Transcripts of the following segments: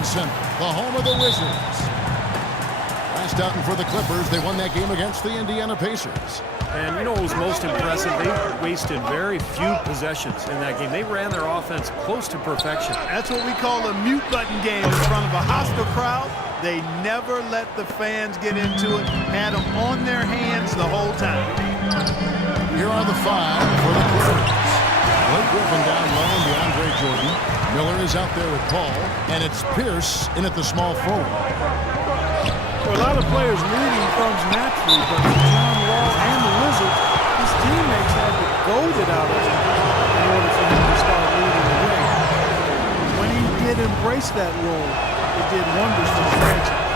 Mountain Center, the home of the Wizards. Last outing for the Clippers, they won that game against the Indiana Pacers. And you know what was most impressive? They wasted very few possessions in that game. They ran their offense close to perfection. That's what we call a mute button game in front of a hostile crowd. They never let the fans get into it. Had them on their hands the whole time. Here are the five for the Clippers. Blake Griffin down low and DeAndre Jordan. Miller is out there with Paul. And it's Pierce in at the small forward. For a lot of players, leading comes naturally, but for John Wall and the Wizards, his teammates had to goad it out of him in order for him to start leading the way. When he did embrace that role, it did wonders for the franchise.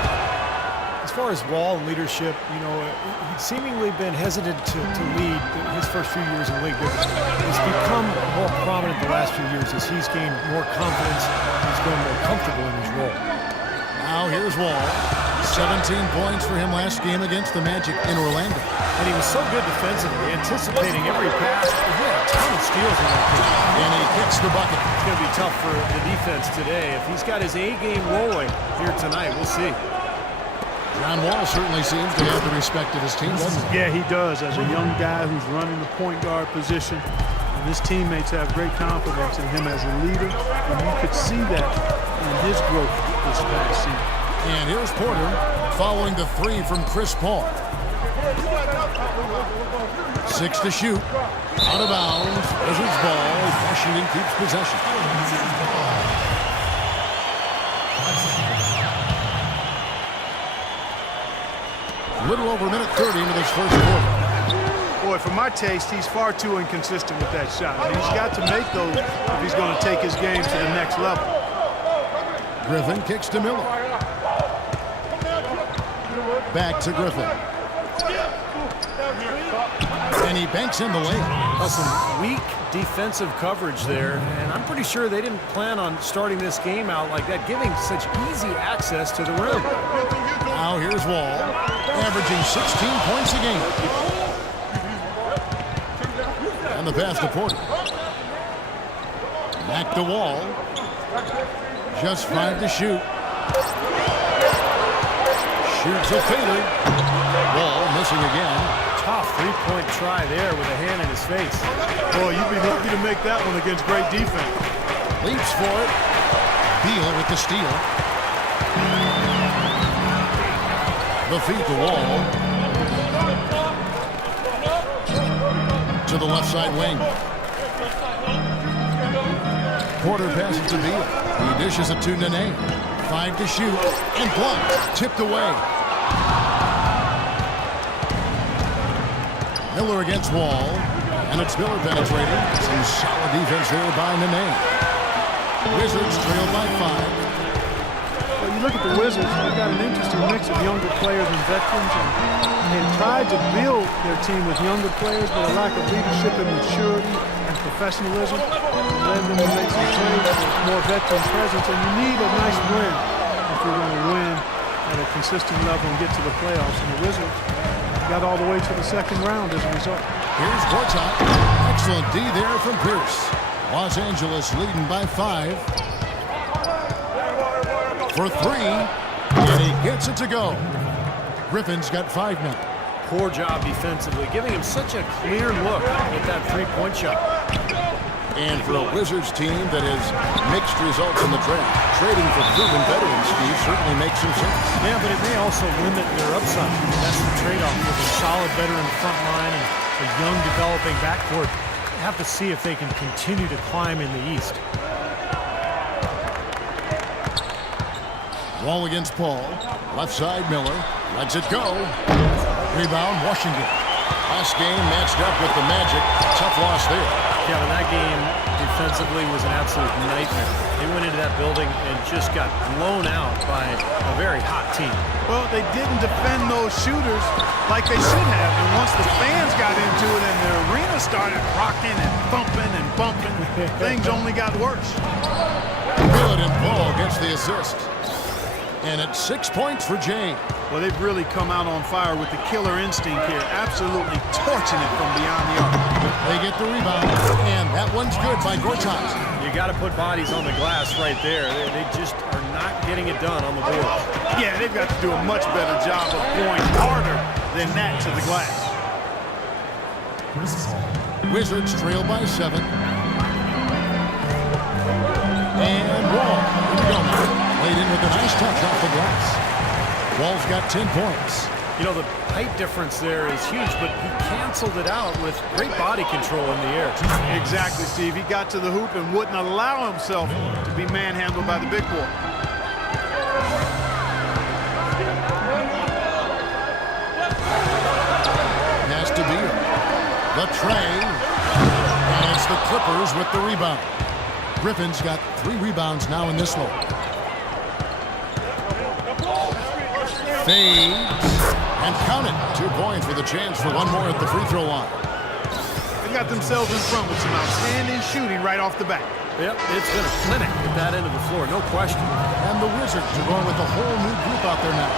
As far as Wall and leadership, you know, he'd seemingly been hesitant to lead his first few years in the league, but it's become more prominent the last few years as he's gained more confidence, he's grown more comfortable in his role. Now here's Wall. 17 points for him last game against the Magic in Orlando. And he was so good defensively, anticipating every pass. He had a ton of steals in that game. And he kicks the bucket. It's going to be tough for the defense today. If he's got his A game rolling here tonight, we'll see. John Wall certainly seems to have the respect of his team, doesn't he? Yeah, he does. As a young guy who's running the point guard position, and his teammates have great confidence in him as a leader, and you could see that in his growth this past season. And here's Porter following the three from Chris Paul. 6 to shoot. Out of bounds. Wizards ball. Washington keeps possession. A little over a minute 30 into this first quarter. Boy, for my taste, he's far too inconsistent with that shot. I mean, he's got to make those if he's going to take his game to the next level. Griffin kicks to Miller. Back to Griffin. And he banks in the lane. Some weak defensive coverage there, and I'm pretty sure they didn't plan on starting this game out like that, giving such easy access to the rim. Now here's Wall, averaging 16 points a game. And the pass to Porter. Back to Wall. Just 5 to shoot. Shoots a fader. Wall missing again. Tough three-point try there with a hand in his face. Boy, you'd be lucky to make that one against great defense. Leaps for it. Beal with the steal. The feed to Wall. To the left side wing. Porter passes to Beal. He dishes it to Nene. 5 to shoot. And blocked. Tipped away. Miller against Wall. And it's Miller penetrating. Some solid defense there by Nene. Wizards trail by 5. Well, you look at the Wizards, they've got an interesting mix of younger players and veterans, and they tried to build their team with younger players, but a lack of leadership and maturity and professionalism led them to make some trades with more veteran presence, and you need a nice win if you're going to win at a consistent level and get to the playoffs, and the Wizards got all the way to the second round as a result. Here's Gortat. Excellent D there from Pierce. Los Angeles leading by 5. For 3, and he gets it to go. Griffin's got 5 now. Poor job defensively, giving him such a clear look at that three-point shot. And for a Wizards team that has mixed results in the draft, trading for proven veterans, Steve, certainly makes some sense. Yeah, but it may also limit their upside. That's the trade-off with a solid veteran front line and a young developing backcourt. Have to see if they can continue to climb in the East. Wall against Paul. Left side, Miller. Lets it go. Rebound, Washington. Last game matched up with the Magic. Tough loss there. Yeah, but that game defensively was an absolute nightmare. They went into that building and just got blown out by a very hot team. Well, they didn't defend those shooters like they should have. And once the fans got into it and the arena started rocking and thumping and bumping, things only got worse. Good, and Paul gets the assist. And it's 6 points for James. Well, they've really come out on fire with the killer instinct here, absolutely torching it from beyond the arc. They get the rebound, and that one's good by Gortat. You got to put bodies on the glass right there. They just are not getting getting it done on the board. Yeah, they've got to do a much better job of going harder than that to the glass. Wizards trail by 7. And Wall. Here we go now. Laid in with a nice touch off the glass. Wall's got 10 points. You know, the height difference there is huge, but he canceled it out with great body control in the air. Exactly, Steve. He got to the hoop and wouldn't allow himself to be manhandled by the big boy. Has to be the tray. And it's the Clippers with the rebound. Griffin's got 3 rebounds now in this one. Fades. And count it. 2 points with a chance for one more at the free throw line. They got themselves in front with some outstanding shooting right off the bat. Yep, it's been a clinic at that end of the floor, no question. And the Wizards are going with a whole new group out there now.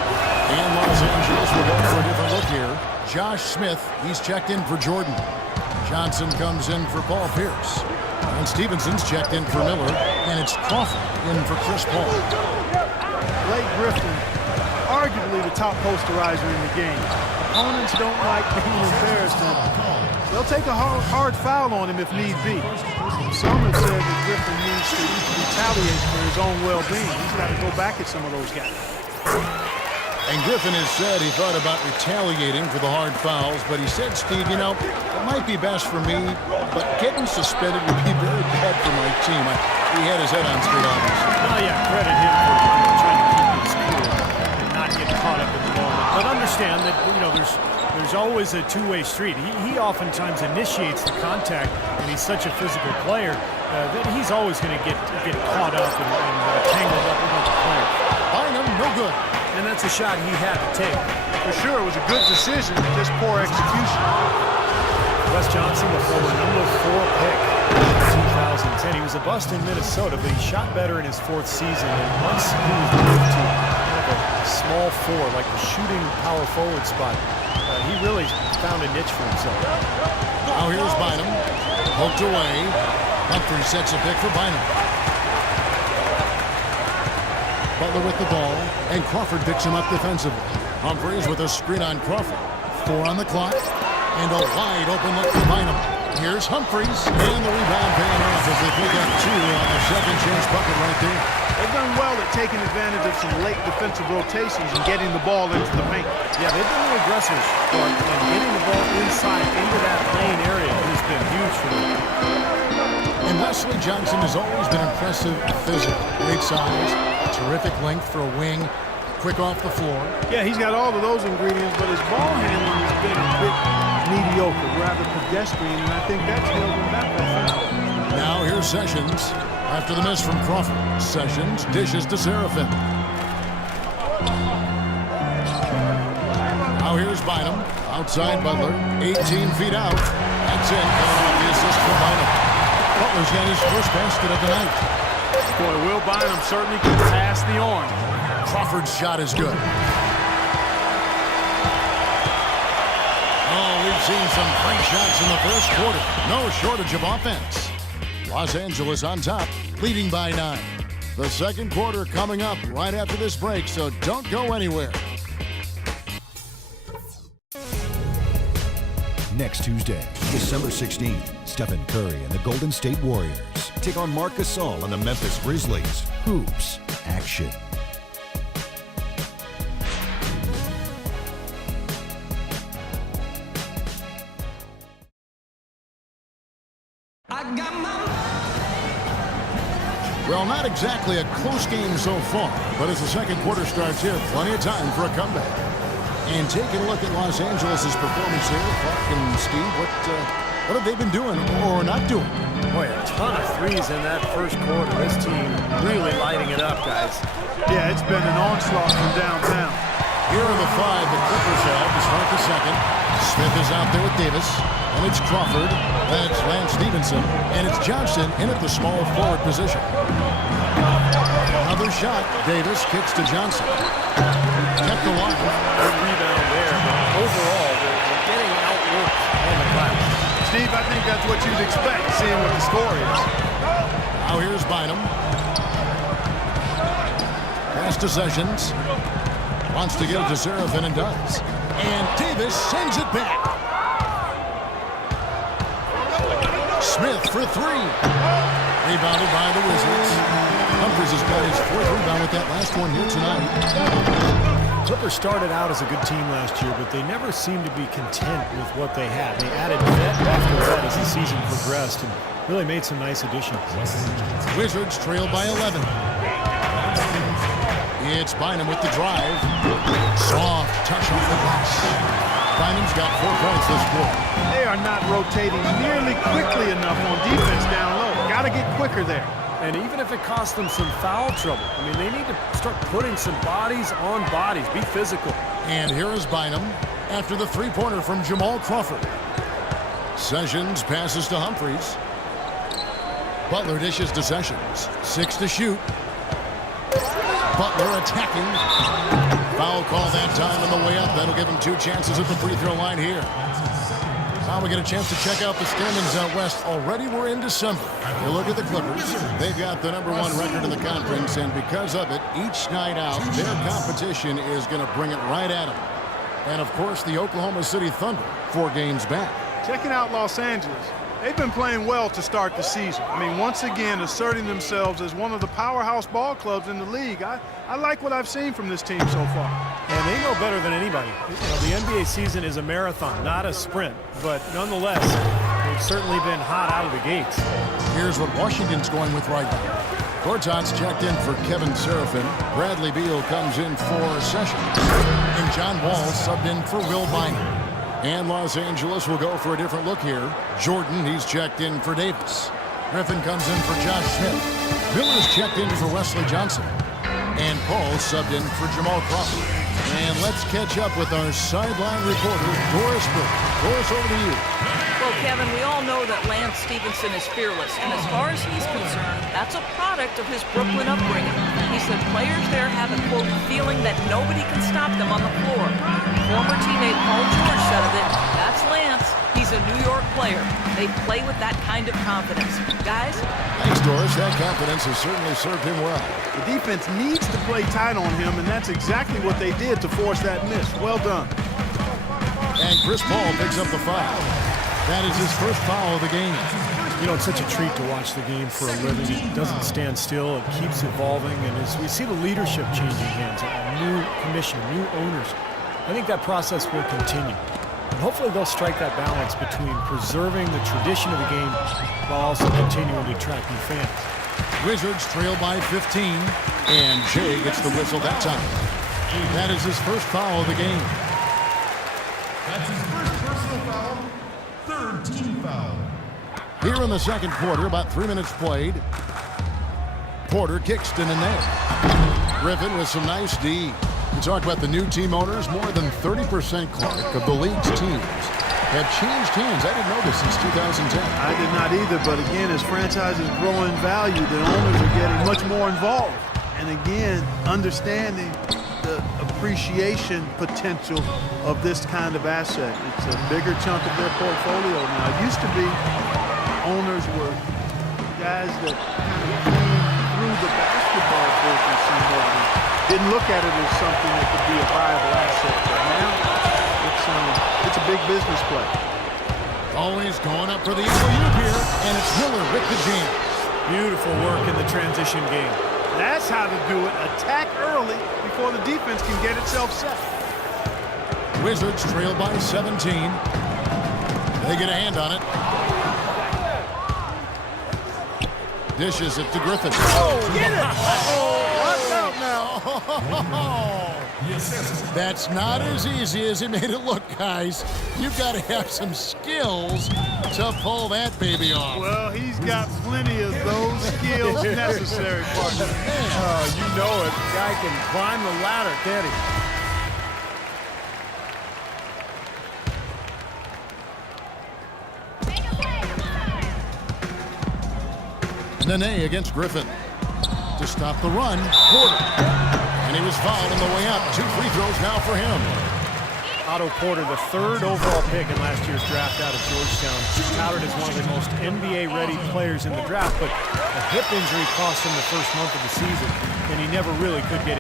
And Los Angeles will go for a different look here. Josh Smith, he's checked in for Jordan. Johnson comes in for Paul Pierce. And Stevenson's checked in for Miller. And it's Crawford in for Chris Paul. Blake Griffin, arguably the top posterizer in the game. Opponents don't like being embarrassed. They'll take a hard foul on him if need be. Some have said that Griffin needs to retaliate for his own well-being. He's got to go back at some of those guys. And Griffin has said he thought about retaliating for the hard fouls, but he said, Steve, you know, it might be best for me, but getting suspended would be very bad for my team. He had his head on straight, obviously. Well, yeah, credit him for trying to keep his cool and not get caught up in the moment. But understand that, you know, there's always a two-way street. He oftentimes initiates the contact, and he's such a physical player that he's always going to get caught up and tangled up with other players. Bynum, no good. And that's a shot he had to take. For sure, it was a good decision, just poor execution. Wes Johnson, the former number 4 pick in 2010. He was a bust in Minnesota, but he shot better in his 4th season. And once he was moved to kind of a small 4, like the shooting power forward spot, he really found a niche for himself. Now here's Bynum. Poked away. Humphrey sets a pick for Bynum. Butler with the ball, and Crawford picks him up defensively. Humphreys with a screen on Crawford. 4 on the clock, and a wide open look for Bynum. Here's Humphreys, and the rebound paying off as they pick up 2 on the second chance bucket right there. They've done well at taking advantage of some late defensive rotations and getting the ball into the paint. Yeah, they've been the aggressors, and getting the ball inside into that lane area has been huge for them. And Wesley Johnson has always been impressive physical. Great size, terrific length for a wing, quick off the floor. Yeah, he's got all of those ingredients, but his ball handling has been a bit mediocre, rather pedestrian, and I think that's held him back offensively. Now here's Sessions. After the miss from Crawford, Sessions dishes to Serafin. Now here's Bynum. Outside Butler, 18 feet out. That's it. Coming off the assist from Bynum. Butler's got his first basket of the night. Boy, Will Bynum certainly can pass the orange. Crawford's shot is good. Oh, we've seen some great shots in the first quarter. No shortage of offense. Los Angeles on top, leading by 9. The second quarter coming up right after this break, so don't go anywhere. Next Tuesday, December 16th, Stephen Curry and the Golden State Warriors take on Marc Gasol and the Memphis Grizzlies. Hoops action. Well, not exactly a close game so far, but as the second quarter starts here, plenty of time for a comeback. And taking a look at Los Angeles' performance here, Clark and Steve, what have they been doing or not doing? Boy, a ton of threes in that first quarter. This team really lighting it up, guys. Yeah, it's been an onslaught from downtown. Here are the 5 the Clippers have to start the second. Smith is out there with Davis, and it's Crawford, that's Lance Stevenson, and it's Johnson in at the small forward position. Another shot, Davis kicks to Johnson. Kept alive. Good rebound there, but overall, they're getting outworked on the glass. Steve, I think that's what you'd expect, seeing what the score is. Now here's Bynum. pass to Sessions. Wants to get it to Serafin and does. And Davis sends it back. Smith for three. Rebounded by the Wizards. Humphries has got his fourth rebound with that last one here tonight. Clippers started out as a good team last year, but they never seemed to be content with what they had. They added vet after vet as the season progressed and really made some nice additions. Wizards trail by 11. It's Bynum with the drive. Soft touch off the glass. Bynum's got 4 points this quarter. They are not rotating nearly quickly enough on defense down low. Got to get quicker there. And even if it costs them some foul trouble, I mean, they need to start putting some bodies on bodies. Be physical. And here is Bynum after the three-pointer from Jamal Crawford. Sessions passes to Humphries. Butler dishes to Sessions. 6 to shoot. Butler attacking. Foul call that time on the way up. That'll give him 2 chances at the free throw line here. Now we get a chance to check out the standings out west. Already we're in December. You look at the Clippers. They've got the #1 record in the conference, and because of it, each night out, their competition is going to bring it right at them. And, of course, the Oklahoma City Thunder, 4 games back. Checking out Los Angeles. They've been playing well to start the season. I mean, once again, asserting themselves as one of the powerhouse ball clubs in the league. I like what I've seen from this team so far. And they know better than anybody. You know, the NBA season is a marathon, not a sprint. But nonetheless, they've certainly been hot out of the gates. Here's what Washington's going with right now. Gortat's checked in for Kevin Serafin. Bradley Beal comes in for Sessions. And John Wall subbed in for Will Bynum. And Los Angeles will go for a different look here. Jordan, he's checked in for Davis. Griffin comes in for Josh Smith. Miller's checked in for Wesley Johnson. And Paul subbed in for Jamal Crawford. And let's catch up with our sideline reporter, Doris Burke. Doris, over to you. Well, Kevin, we all know that Lance Stevenson is fearless, and as far as he's concerned, that's a product of his Brooklyn upbringing. He said players there have a, quote, feeling that nobody can stop them on the floor. Former teammate Paul George said of it, that's Lance. He's a New York player. They play with that kind of confidence. Guys? Thanks, Doris. That confidence has certainly served him well. The defense needs to play tight on him, and that's exactly what they did to force that miss. Well done. And Chris Paul picks up the foul. That is his first foul of the game. You know, it's such a treat to watch the game for a living. It doesn't stand still. It keeps evolving. And as we see the leadership changing hands, a new commission, new owners, I think that process will continue. And hopefully they'll strike that balance between preserving the tradition of the game while also continuing to attract new fans. Wizards trail by 15, and Jay gets the whistle that time. That is his first foul of the game. That's his first personal foul, 3rd team foul. Here in the second quarter, about 3 minutes played. Porter kicks to Nene. Griffin with some nice D. We talk about the new team owners. More than 30%, Clark, of the league's teams have changed hands. I didn't know this since 2010. I did not either, but again, as franchises grow in value, the owners are getting much more involved. And again, understanding the appreciation potential of this kind of asset. It's a bigger chunk of their portfolio now. It used to be owners were guys that kind of came through the basketball business somewhat and didn't look at it as something that could be a viable asset. But now it's a big business play. Always going up for the alley-oop here, and it's Miller with the jam. Beautiful work in the transition game. That's how to do it. Attack early before the defense can get itself set. Wizards trail by 17. They get a hand on it. Dishes it to Griffin. Oh, get it! Watch out now. That's not as easy as he made it look, guys. You've got to have some skills to pull that baby off. Well, he's got plenty of those skills necessary, partner. Oh, you know it. The guy can climb the ladder, can't he? Nene against Griffin. To stop the run, Porter. And he was fouled on the way up. 2 free throws now for him. Otto Porter, the 3rd overall pick in last year's draft out of Georgetown, touted as one of the most NBA-ready players in the draft, but a hip injury cost him the first month of the season, and he never really could get